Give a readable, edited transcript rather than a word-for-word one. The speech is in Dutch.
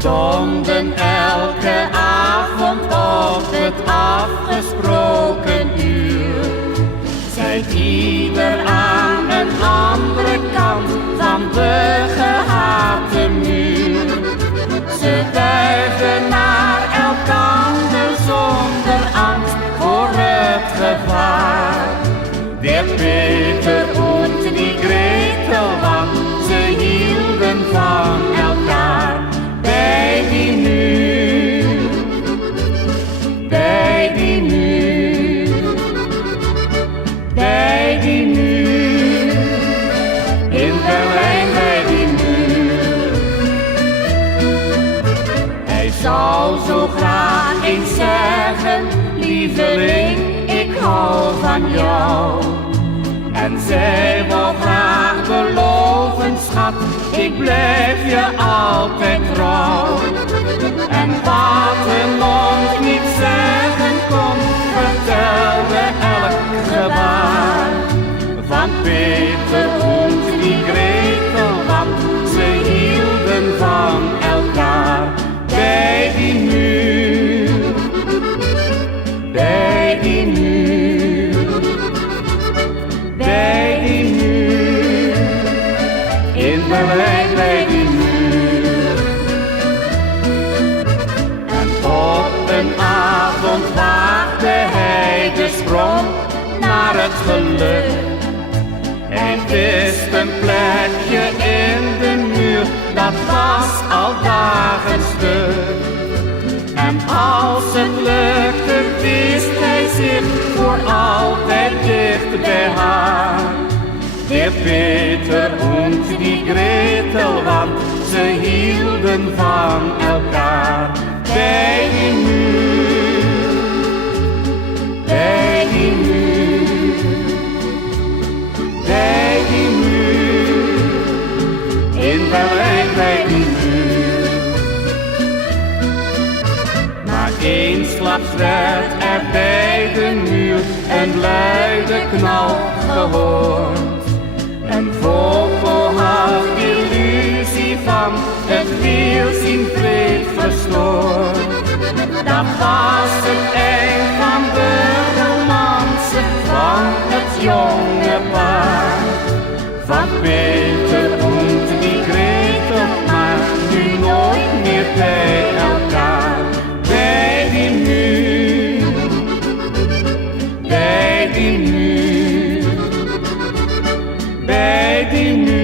stonden elke avond op het afgesproken uur. Zij ieder aan een andere kant van de gehate muur. Ze buigen naar elkander zonder angst voor het gevaar. Der Peter und die Gretel, want ze hielden van elkaar. Bij die muur, bij die muur, bij die muur, in Berlijn bij die muur. Hij zou zo graag eens zeggen, lieveling, ik hou van jou. En zij wou graag beloven, schat, ik blijf je altijd trouw. En wat hun mond niet zeggen kon, vertelde elk gebaar. Van Peter und die Gretel, want ze hielden van elkaar. Bij die muur, bij die muur, bij die muur, in Berlijn bij die muur. En op een avond waagde hij de sprong naar het geluk. Hij wist een plekje in de muur, dat was al dagen stuk. En als het lukte, wist hij zich voor altijd dicht bij haar. Der Peter und die Gretel, want ze hielden van elkaar. Bij die muur, bij die muur, bij die muur, in Berlijn bij die muur. Maar eensklaps werd er bij de muur een luide knal gehoord. Een vogel had illusie van het weerzien vreed verstoord. Dat was het eind van de romance van het jonge paar. Van Peter und die Gretel, maar nu nooit meer bij elkaar. Bij die muur, bij die muur, bij die muur.